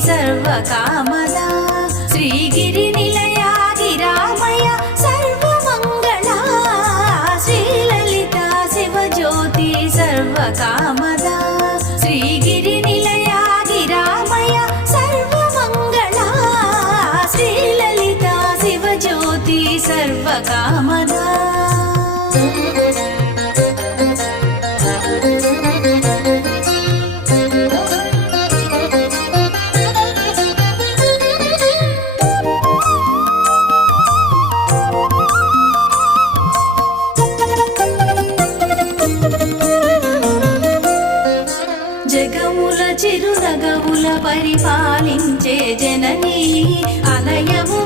సర్వకామదా శ్రీగిరి నిలయా గిరామయ సర్వమంగళా శ్రీలలిత శివజ్యోతి సర్వకామదా శ్రీగిరి నిలయా గిరామయ సర్వమంగళా శ్రీలలిత శివజ్యోతి సర్వకామదా జగముల చిరునగముల పరిపాలించే జననీ అలయము